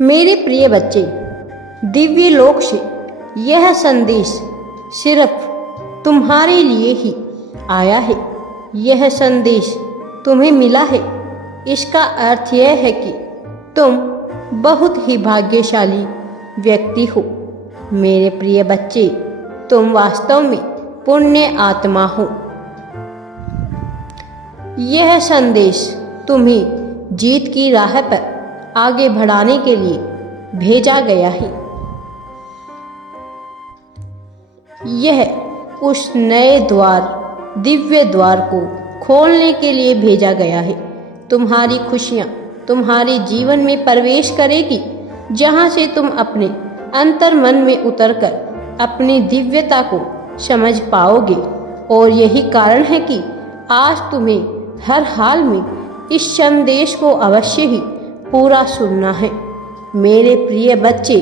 मेरे प्रिय बच्चे, दिव्य लोक से यह संदेश सिर्फ तुम्हारे लिए ही आया है। यह संदेश तुम्हें मिला है, इसका अर्थ यह है कि तुम बहुत ही भाग्यशाली व्यक्ति हो। मेरे प्रिय बच्चे, तुम वास्तव में पुण्य आत्मा हो। यह संदेश तुम्हें जीत की राह पर आगे बढ़ाने के लिए भेजा गया है। यह उस नए द्वार, दिव्य द्वार को खोलने के लिए भेजा गया है। तुम्हारी खुशियाँ तुम्हारे जीवन में प्रवेश करेगी, जहाँ से तुम अपने अंतर मन में उतरकर अपनी दिव्यता को समझ पाओगे। और यही कारण है कि आज तुम्हें हर हाल में इस संदेश को अवश्य ही पूरा सुनना है। मेरे प्रिय बच्चे,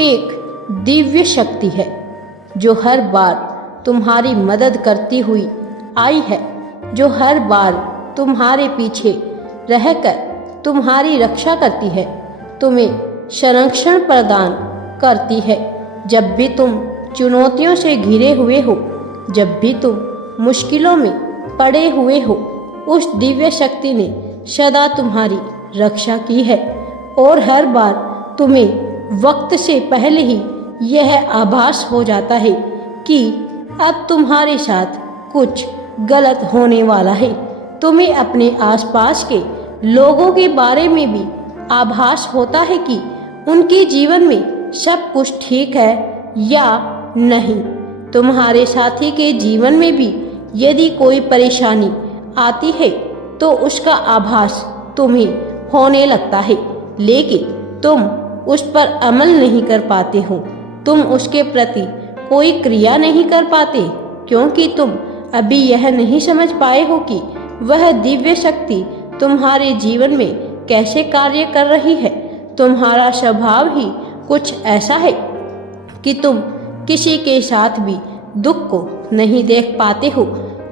एक दिव्य शक्ति है जो हर बार तुम्हारी मदद करती हुई आई है, जो हर बार तुम्हारे पीछे रहकर तुम्हारी रक्षा करती है, तुम्हें संरक्षण प्रदान करती है। जब भी तुम चुनौतियों से घिरे हुए हो, जब भी तुम मुश्किलों में पड़े हुए हो, उस दिव्य शक्ति ने सदा तुम्हारी रक्षा की है। और हर बार तुम्हें वक्त से पहले ही यह आभास हो जाता है कि अब तुम्हारे साथ कुछ गलत होने वाला है। तुम्हें अपने आसपास के लोगों के बारे में भी आभास होता है कि उनके जीवन में सब कुछ ठीक है या नहीं। तुम्हारे साथी के जीवन में भी यदि कोई परेशानी आती है तो उसका आभास तुम्हें होने लगता है, लेकिन तुम उस पर अमल नहीं कर पाते हो। तुम उसके प्रति कोई क्रिया नहीं कर पाते, क्योंकि तुम अभी यह नहीं समझ पाए हो कि वह दिव्य शक्ति तुम्हारे जीवन में कैसे कार्य कर रही है। तुम्हारा स्वभाव ही कुछ ऐसा है कि तुम किसी के साथ भी दुख को नहीं देख पाते हो।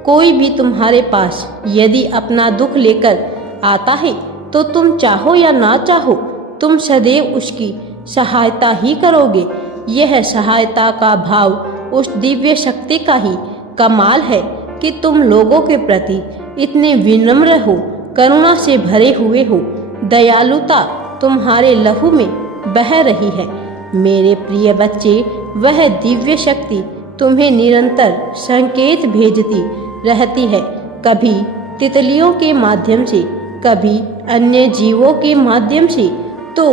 कोई भी तुम्हारे पास यदि अपना दुख लेकर आता है तो तुम चाहो या ना चाहो, तुम सदैव उसकी सहायता ही करोगे। यह सहायता का भाव उस दिव्य शक्ति का ही कमाल है कि तुम लोगों के प्रति इतने विनम्र हो, करुणा से भरे हुए हो। दयालुता तुम्हारे लहू में बह रही है। मेरे प्रिय बच्चे, वह दिव्य शक्ति तुम्हें निरंतर संकेत भेजती रहती है, कभी तितलियों के माध्यम से, कभी अन्य जीवों के माध्यम से, तो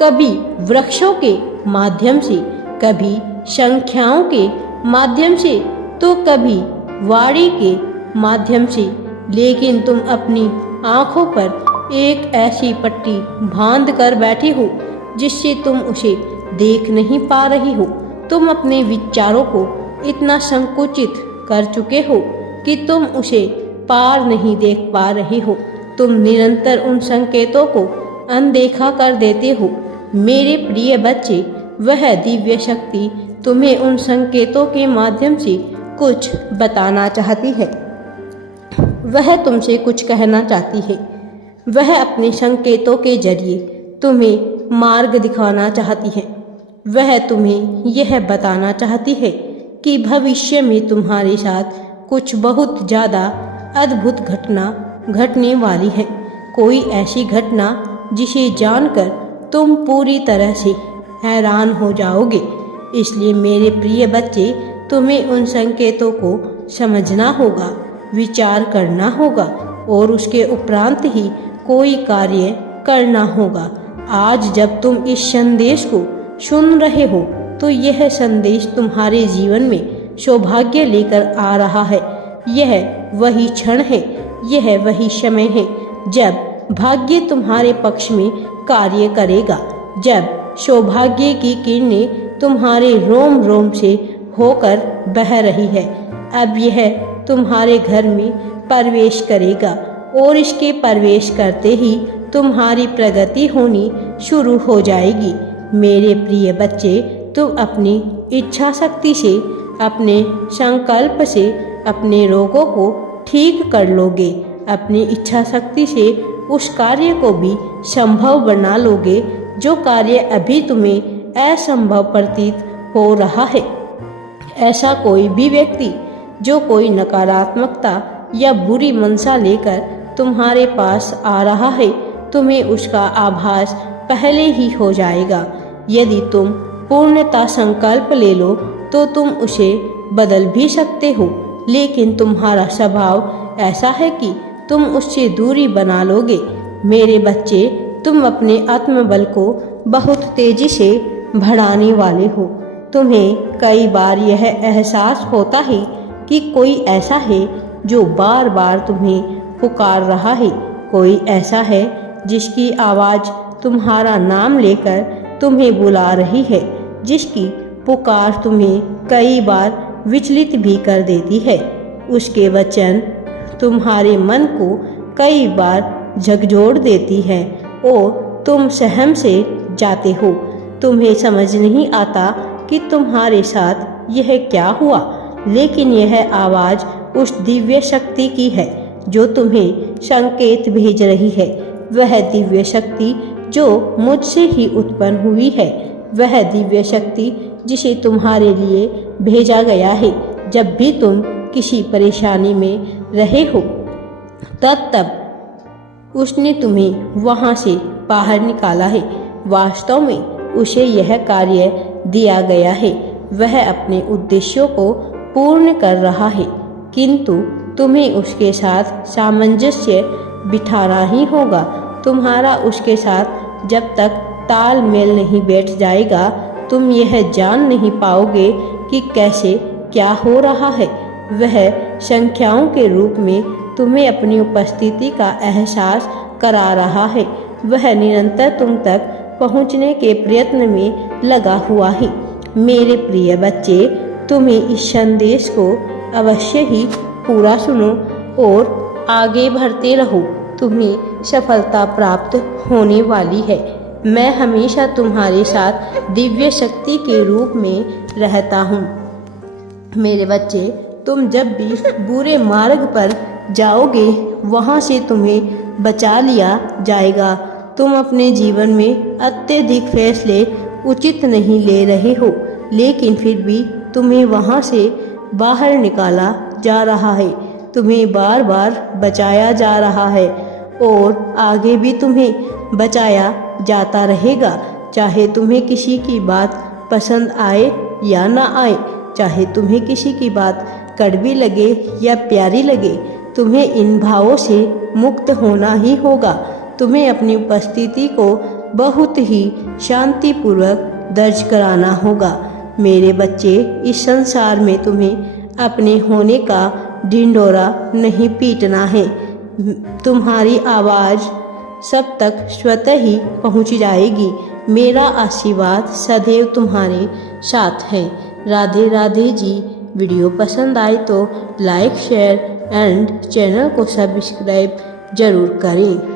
कभी वृक्षों के माध्यम से, कभी संख्याओं के माध्यम से, तो कभी वाणी के माध्यम से। लेकिन तुम अपनी आंखों पर एक ऐसी पट्टी बांध कर बैठे हो जिससे तुम उसे देख नहीं पा रही हो। तुम अपने विचारों को इतना संकुचित कर चुके हो कि तुम उसे पार नहीं देख पा रहे हो। तुम निरंतर उन संकेतों को अनदेखा कर देते हो। मेरे प्रिय बच्चे, वह दिव्य शक्ति तुम्हें उन संकेतों के माध्यम से कुछ बताना चाहती है। वह तुमसे कुछ कहना चाहती है। वह अपने संकेतों के जरिए तुम्हें मार्ग दिखाना चाहती है। वह तुम्हें यह बताना चाहती है कि भविष्य में तुम्हारे साथ कुछ बहुत ज़्यादा अद्भुत घटना घटने वाली है। कोई ऐसी घटना जिसे जानकर तुम पूरी तरह से हैरान हो जाओगे। इसलिए मेरे प्रिय बच्चे, तुम्हें उन संकेतों को समझना होगा, विचार करना होगा और उसके उपरांत ही कोई कार्य करना होगा। आज जब तुम इस संदेश को सुन रहे हो तो यह संदेश तुम्हारे जीवन में सौभाग्य लेकर आ रहा है। यह वही क्षण है, यह वही समय है जब भाग्य तुम्हारे पक्ष में कार्य करेगा, जब सौभाग्य की किरणें तुम्हारे रोम रोम से होकर बह रही है। अब यह तुम्हारे घर में प्रवेश करेगा और इसके प्रवेश करते ही तुम्हारी प्रगति होनी शुरू हो जाएगी। मेरे प्रिय बच्चे, तुम अपनी इच्छा शक्ति से, अपने संकल्प से अपने रोगों को ठीक कर लोगे अपनी इच्छा शक्ति से उस कार्य को भी संभव बना लोगे जो कार्य अभी तुम्हें असंभव प्रतीत हो रहा है। ऐसा कोई भी व्यक्ति जो कोई नकारात्मकता या बुरी मंशा लेकर तुम्हारे पास आ रहा है, तुम्हें उसका आभास पहले ही हो जाएगा। यदि तुम पूर्णता संकल्प ले लो तो तुम उसे बदल भी सकते हो, लेकिन तुम्हारा स्वभाव ऐसा है कि तुम उससे दूरी बना लोगे। मेरे बच्चे, तुम अपने आत्मबल को बहुत तेजी से बढ़ाने वाले हो। तुम्हें कई बार यह एहसास होता है कि कोई ऐसा है जो बार बार तुम्हें पुकार रहा है, कोई ऐसा है जिसकी आवाज़ तुम्हारा नाम लेकर तुम्हें बुला रही है, जिसकी पुकार तुम्हें कई बार विचलित भी कर देती है। उसके वचन तुम्हारे मन को कई बार झकझोर देती है और तुम सहम से जाते हो। तुम्हें समझ नहीं आता कि तुम्हारे साथ यह क्या हुआ, लेकिन यह आवाज़ उस दिव्य शक्ति की है जो तुम्हें संकेत भेज रही है। वह दिव्य शक्ति जो मुझसे ही उत्पन्न हुई है, वह दिव्य शक्ति जिसे तुम्हारे लिए भेजा गया है। जब भी तुम किसी परेशानी में रहे हो तब उसने तुम्हें वहाँ से बाहर निकाला है। वास्तव में उसे यह कार्य दिया गया है, वह अपने उद्देश्यों को पूर्ण कर रहा है, किंतु तुम्हें उसके साथ सामंजस्य बिठाना ही होगा। तुम्हारा उसके साथ जब तक तालमेल नहीं बैठ जाएगा, तुम यह जान नहीं पाओगे कि कैसे क्या हो रहा है। वह संख्याओं के रूप में तुम्हें अपनी उपस्थिति का एहसास करा रहा है। वह निरंतर तुम तक पहुंचने के प्रयत्न में लगा हुआ है। मेरे प्रिय बच्चे, तुम्हें इस संदेश को अवश्य ही पूरा सुनो और आगे बढ़ते रहो। तुम्हें सफलता प्राप्त होने वाली है। मैं हमेशा तुम्हारे साथ दिव्य शक्ति के रूप में रहता हूँ। मेरे बच्चे, तुम जब भी बुरे मार्ग पर जाओगे, वहाँ से तुम्हें बचा लिया जाएगा। तुम अपने जीवन में अत्यधिक फैसले उचित नहीं ले रहे हो, लेकिन फिर भी तुम्हें वहाँ से बाहर निकाला जा रहा है। तुम्हें बार बार बचाया जा रहा है और आगे भी तुम्हें बचाया जाता रहेगा। चाहे तुम्हें किसी की बात पसंद आए या ना आए, चाहे तुम्हें किसी की बात कड़वी लगे या प्यारी लगे, तुम्हें इन भावों से मुक्त होना ही होगा। तुम्हें अपनी उपस्थिति को बहुत ही शांतिपूर्वक दर्ज कराना होगा। मेरे बच्चे, इस संसार में तुम्हें अपने होने का ढिंढोरा नहीं पीटना है। तुम्हारी आवाज़ सब तक स्वतः ही पहुंच जाएगी। मेरा आशीर्वाद सदैव तुम्हारे साथ है। राधे राधे जी। वीडियो पसंद आए तो लाइक, शेयर एंड चैनल को सब्सक्राइब जरूर करें।